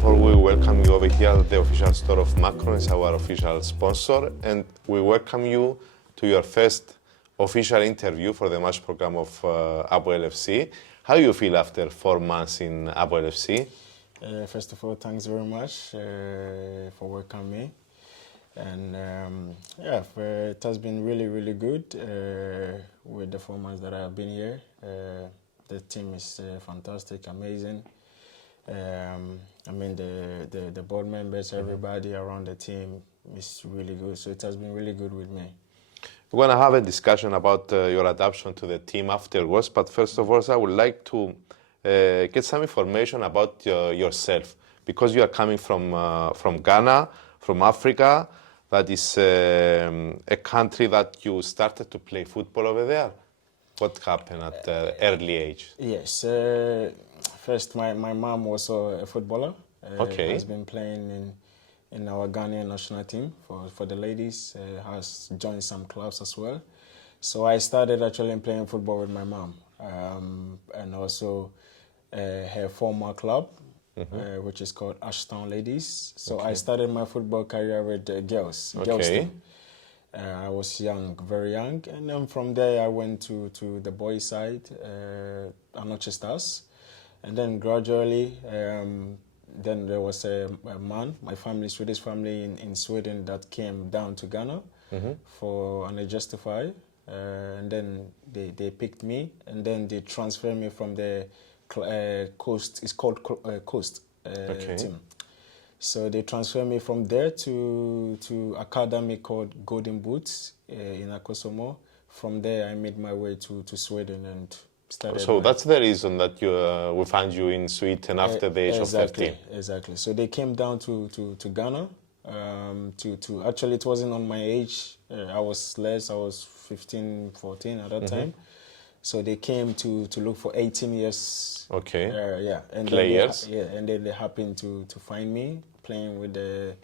of all, we welcome you over here at the official store of Macron. It's our official sponsor, and we welcome you to your first official interview for the match program of Apoel FC. How do you feel after 4 months in Apoel FC? First of all, thanks very much for welcoming me. And it has been really, really good with the 4 months that I have been here. The team is fantastic, amazing. I mean, the board members, everybody around the team is really good. So it has been really good with me. We're going to have a discussion about your adaptation to the team afterwards. But first of all, I would like to get some information about yourself, because you are coming from Ghana, from Africa. That is a country that you started to play football over there. What happened at the early age? Yes. First, my mom was a footballer. Okay. Has been playing in our Ghanaian national team for the ladies. Has joined some clubs as well. So I started actually playing football with my mom, and also her former club, which is called Ashtown Ladies. So I started my football career with the girls team. I was young, very young, and then from there I went to the boys' side, Anoche Stars, and then gradually, then there was a man, my family, Swedish family in Sweden, that came down to Ghana for an Justify, and then they picked me, and then they transferred me from the Coast. It's called Coast team. So they transferred me from there to academy called Golden Boots in Akosomo. From there, I made my way to Sweden and started. So that's the reason that we found you in Sweden after the age of 13. Exactly. So they came down to Ghana. Actually, it wasn't on my age. I was less. I was 15, 14 at that time. So they came to look for 18 years. Okay. And players. And then they happened to find me playing with the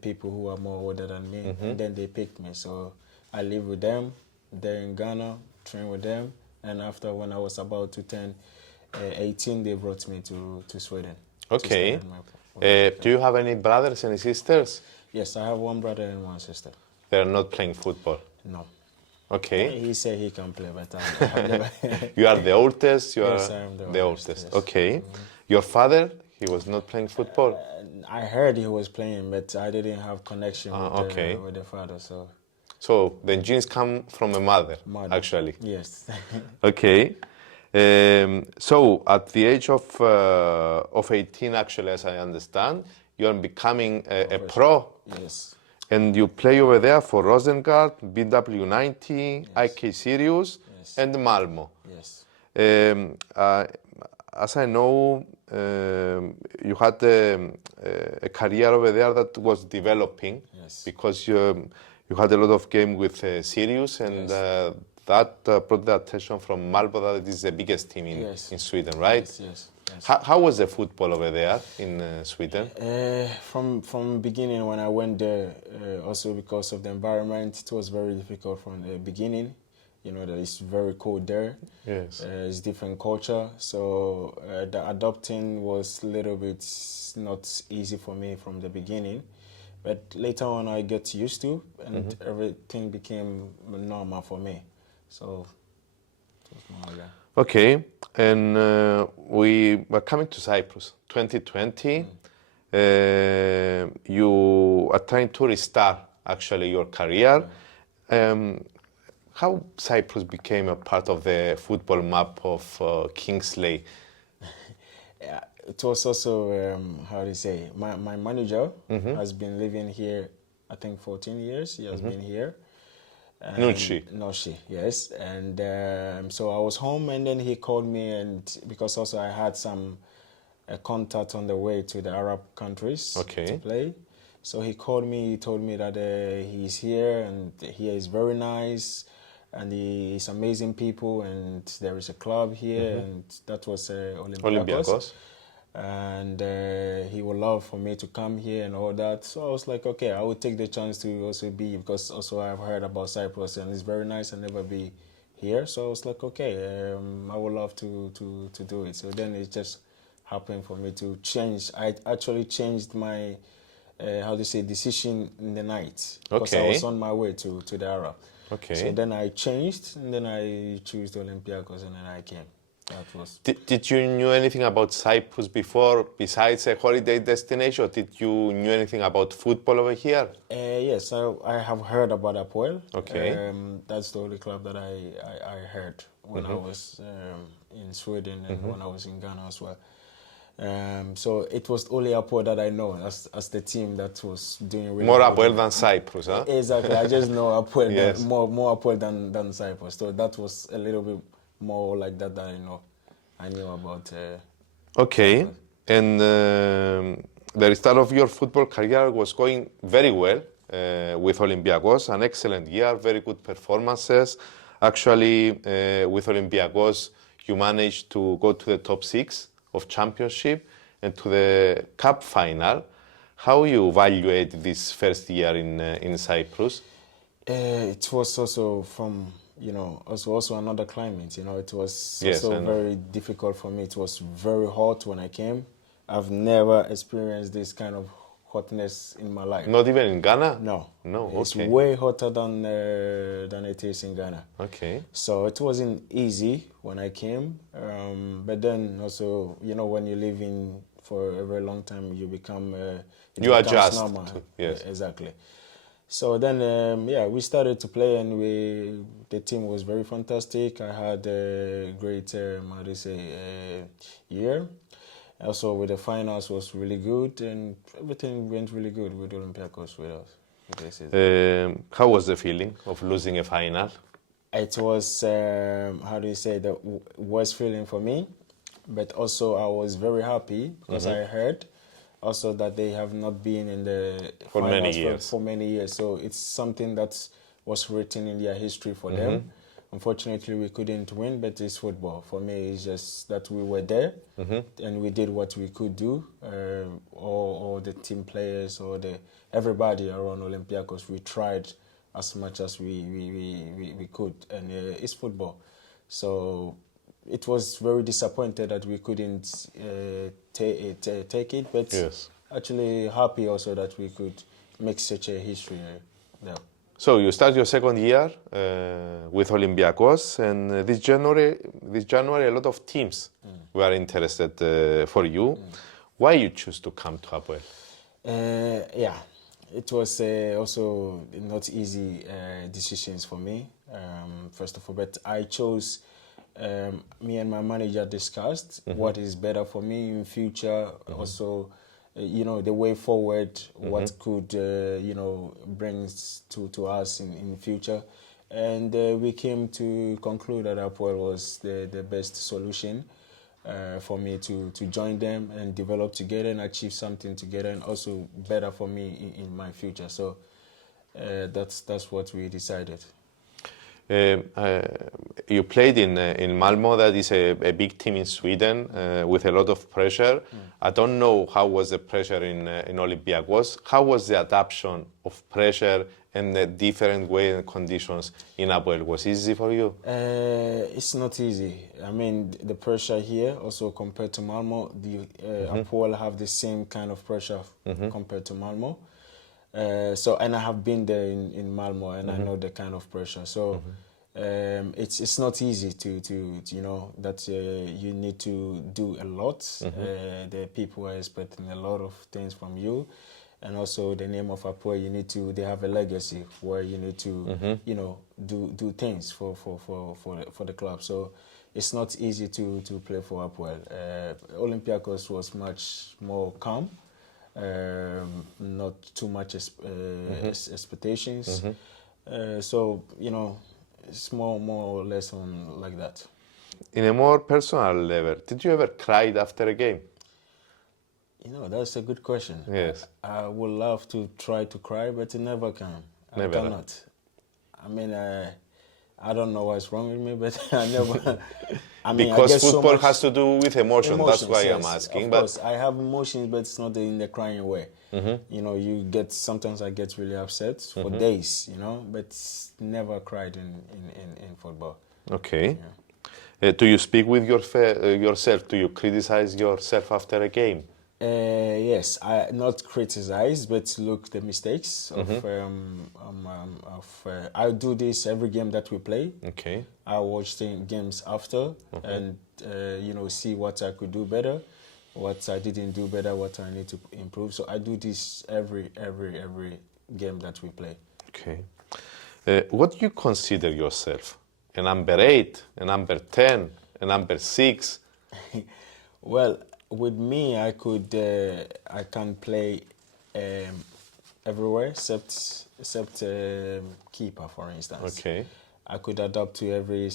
people who are more older than me, and then they picked me. So I live with them there in Ghana, train with them, and after, when I was about to turn 18, they brought me to Sweden. Okay. Do you have any brothers and sisters? Yes, I have one brother and one sister. They're not playing football? No. Okay. He said he can play, but I've never. You are the oldest? Yes, I am the oldest. Yes. Okay. Your father, he was not playing football? I heard he was playing, but I didn't have connection with the father. So the genes come from a mother. Actually. Yes. Okay. So at the age of 18, actually, as I understand, you are becoming a pro. Yes. And you play over there for Rosengard, BW90, IK Sirius, and Malmo. Yes. As I know, you had a career over there that was developing, because you had a lot of games with Sirius, and that brought the attention from Malmo that it is the biggest team in Sweden, right? Yes. How was the football over there in Sweden? From beginning, when I went there, also because of the environment, it was very difficult from the beginning. You know that it's very cold there. Yes. It's different culture, so the adopting was a little bit not easy for me from the beginning. But later on, I got used to, and everything became normal for me. So it was more like that. Okay, and we were coming to Cyprus, 2020. You are trying to restart, actually, your career. How Cyprus became a part of the football map of Kingsley? It was also, how do you say, my manager has been living here, I think 14 years. He has been here. Nucci, yes. And so I was home, and then he called me, and because also I had some contact on the way to the Arab countries to play. So he called me, he told me that he's here, and here is very nice, and he's amazing people, and there is a club here, and that was Olympiacos. And he would love for me to come here and all that. So I was like, okay, I would take the chance to also be, because also I've heard about Cyprus and it's very nice and never be here. So I was like, okay, I would love to do it. So then it just happened for me to change. I actually changed my, decision in the night. Because I Okay. was on my way to the Arab. Okay. So then I changed, and then I chose the Olympiacos, and then I came. That was. Did you knew anything about Cyprus before, besides a holiday destination, or did you knew anything about football over here? Yes, I have heard about Apoel. Okay. That's the only club that I heard when I was in Sweden and when I was in Ghana as well. So it was only Apoel that I know as the team that was doing really More well. Apoel than Cyprus, huh? Exactly. I just know Apoel, Yes. more Apoel than Cyprus. So that was a little bit more like that I know. I knew about. Okay. And the start of your football career was going very well with Olympiacos, an excellent year, very good performances. Actually, with Olympiacos, you managed to go to the top 6 of championship and to the cup final. How you evaluate this first year in Cyprus? It was also from, also another climate. It was Yes, I also know. very difficult for me. It was very hot when I came. I've never experienced this kind of hotness in my life. Not even in Ghana? No. No, It's okay. way hotter than it is in Ghana. Okay. So it wasn't easy when I came. But then also, when you live in for a very long time, you become... You becomes adjust normal. to- yes. Yeah, exactly. So then, we started to play, and the team was very fantastic. I had a great, year. Also, with the finals was really good, and everything went really good with Olympiacos with us. This is- How was the feeling of losing a final? It was, the worst feeling for me, but also I was very happy because I heard also that they have not been in the For many finals years. for many years. So it's something that was written in their history for them. Unfortunately, we couldn't win, but it's football. For me, it's just that we were there and we did what we could do. All the team players or everybody around Olympiacos, we tried as much as we could, and it's football. So it was very disappointed that we couldn't take it, but Yes. actually happy also that we could make such a history there. So you start your second year with Olympiacos, and this January, a lot of teams were interested for you. Why you choose to come to Apoel? It was also not easy decisions for me, first of all, but I chose, me and my manager discussed what is better for me in future, also, the way forward, what could, bring to us in future. And we came to conclude that Apoel was the best solution for me to join them and develop together and achieve something together, and also better for me in my future. So that's what we decided. You played in Malmo, that is a big team in Sweden with a lot of pressure. I don't know how was the pressure in Olympiacos. How was the adaptation of pressure and the different way and conditions in Apoel? Was it easy for you? It's not easy. I mean, the pressure here, also compared to Malmo, Apoel have the same kind of pressure compared to Malmo. And I have been there in Malmo, and I know the kind of pressure. So it's not easy to that you need to do a lot. The people are expecting a lot of things from you, and also the name of Apoel, they have a legacy where you need to do things for the club. So it's not easy to play for Apoel. Olympiacos was much more calm. Not too much expectations. So, it's more or less on like that. In a more personal level, did you ever cry after a game? That's a good question. Yes. I would love to try to cry, but it never can. Never. I cannot. I mean, I don't know what's wrong with me, but I never... Because I get football so much has to do with emotion. That's why yes, I'm asking. Of course, I have emotions, but it's not in the crying way. Sometimes I get really upset for days, but never cried in football. Okay. Do you speak with yourself? Do you criticize yourself after a game? Yes, I not criticize, but look the mistakes I do this every game that we play. Okay. I watch the games after and see what I could do better, what I didn't do better, what I need to improve. So I do this every game that we play. Okay. What do you consider yourself? A number 8, a number 10, a number 6? Well, with me, I can play everywhere except keeper, for instance. Okay. I could adapt to every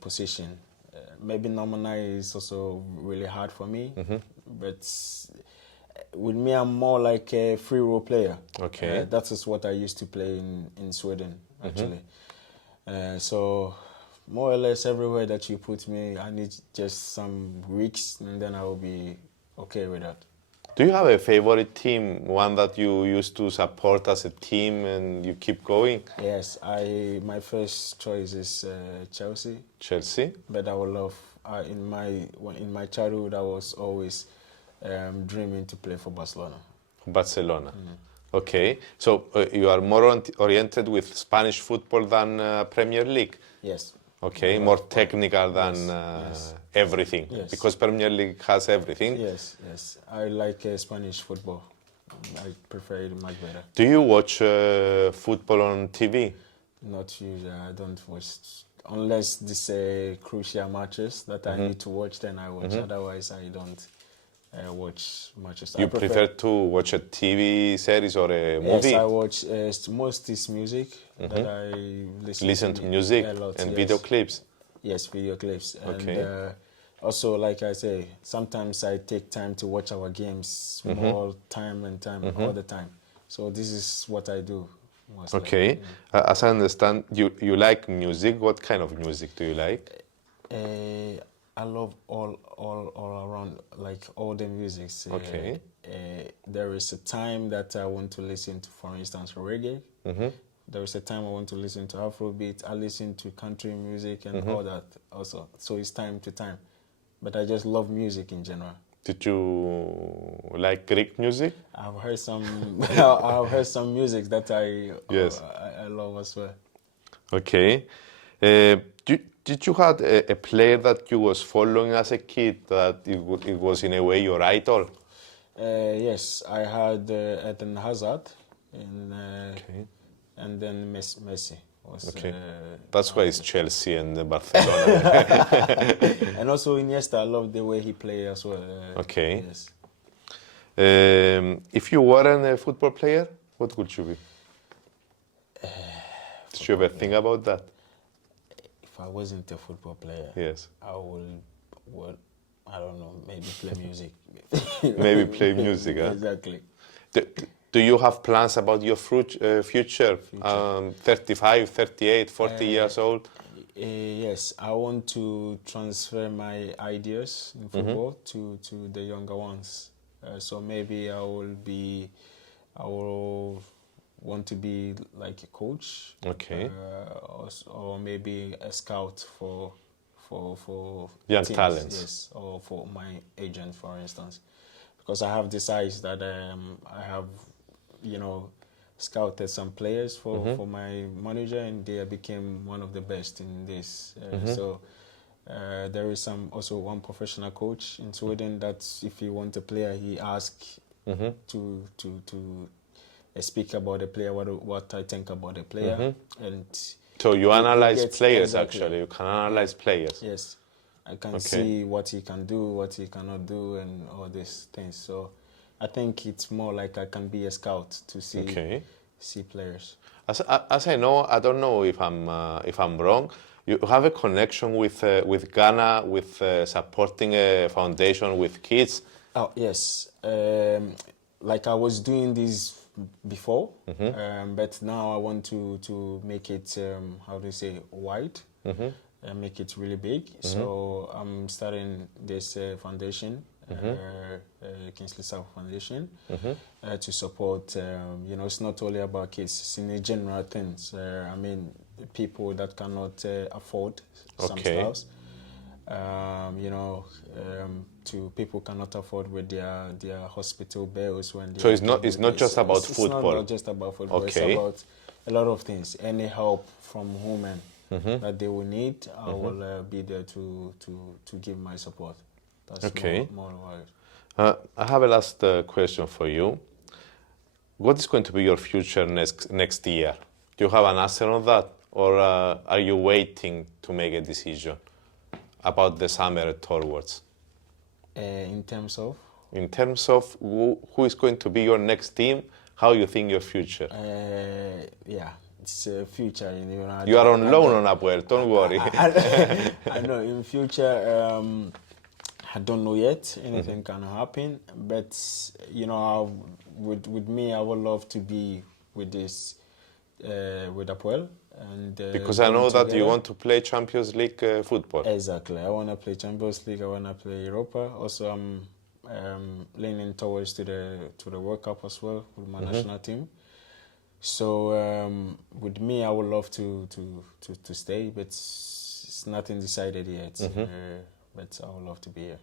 position. Maybe number 9 is also really hard for me, but with me, I'm more like a free role player. Okay. That is what I used to play in Sweden, actually. So more or less everywhere that you put me, I need just some weeks, and then I will be okay with that. Do you have a favorite team, one that you used to support as a team and you keep going? Yes, my first choice is Chelsea. Chelsea? But I would love in my childhood I was always dreaming to play for Barcelona. Barcelona. Okay, so you are more oriented with Spanish football than Premier League? Yes. Okay, more technical than everything, Yes. because Premier League has everything. Yes. I like Spanish football. I prefer it much better. Do you watch football on TV? Not usually. I don't watch unless these crucial matches that I need to watch. Then I watch. Otherwise, I don't watch matches. You prefer to watch a TV series or a movie? Yes, I watch most is music that I listen to music a lot, and yes. video clips? Yes, video clips. Okay. And also, like I say, sometimes I take time to watch our games more time all the time. So this is what I do mostly. Okay. As I understand, you like music. What kind of music do you like? I love all around, like all the music. Okay. There is a time that I want to listen to, for instance, reggae. There is a time I want to listen to Afrobeat. I listen to country music and all that also. So it's time to time. But I just love music in general. Did you like Greek music? I've heard some. I've heard some music that I love as well. Okay. Did you have a player that you was following as a kid that it was in a way your idol? Yes, I had Eden Hazard and then Messi. Okay. That's why it's Chelsea and Barcelona. And also Iniesta, I love the way he played as well. Okay. Yes. If you weren't a football player, what would you be? Did you ever think about that? If I wasn't a football player, Yes. I would I don't know, maybe play music. Maybe play music, huh? Exactly. Do you have plans about your future? 35, 38, 40 years old? Yes, I want to transfer my ideas in football to the younger ones. So maybe I will want to be like a coach. Okay. Or maybe a scout for young teams, talents. yes, or for my agent, for instance, because I have decided that I have, scouted some players for my manager, and they became one of the best in this. So there is also one professional coach in Sweden that if you want a player, he asks to speak about the player, what I think about the player, and so you analyze players, exactly. actually. You can analyze players. Yes, I can see what he can do, what he cannot do, and all these things. So I think it's more like I can be a scout to see players. As I know, I don't know if I'm wrong. You have a connection with Ghana, with supporting a foundation with kids. Oh yes, like I was doing this before, but now I want to make it wide, make it really big. So I'm starting this foundation, Kingsley Sarfo Foundation, to support. It's not only about kids; it's in a general things. People that cannot afford some stuff. You know, to people cannot afford with their hospital bills when they So are it's not just about it's football. not just about football. Okay. It's about a lot of things. Any help from women that they will need, I will be there to give my support. That's Okay. more about it. I have a last question for you. What is going to be your future next year? Do you have an answer on that, or are you waiting to make a decision about the summer towards? In terms of? In terms of who is going to be your next team, how you think your future? Yeah, it's future. You know, You are on loan on Apoel, don't worry. I know in future, I don't know yet. Anything can happen, but you know, with me, I would love to be with this with Apoel and Because I going know that you together. want to play Champions League football. Exactly. I want to play Champions League. I want to play Europa. Also, I'm leaning towards to the World Cup as well with my national team. So with me, I would love to stay, but it's nothing decided yet. But I would love to be here.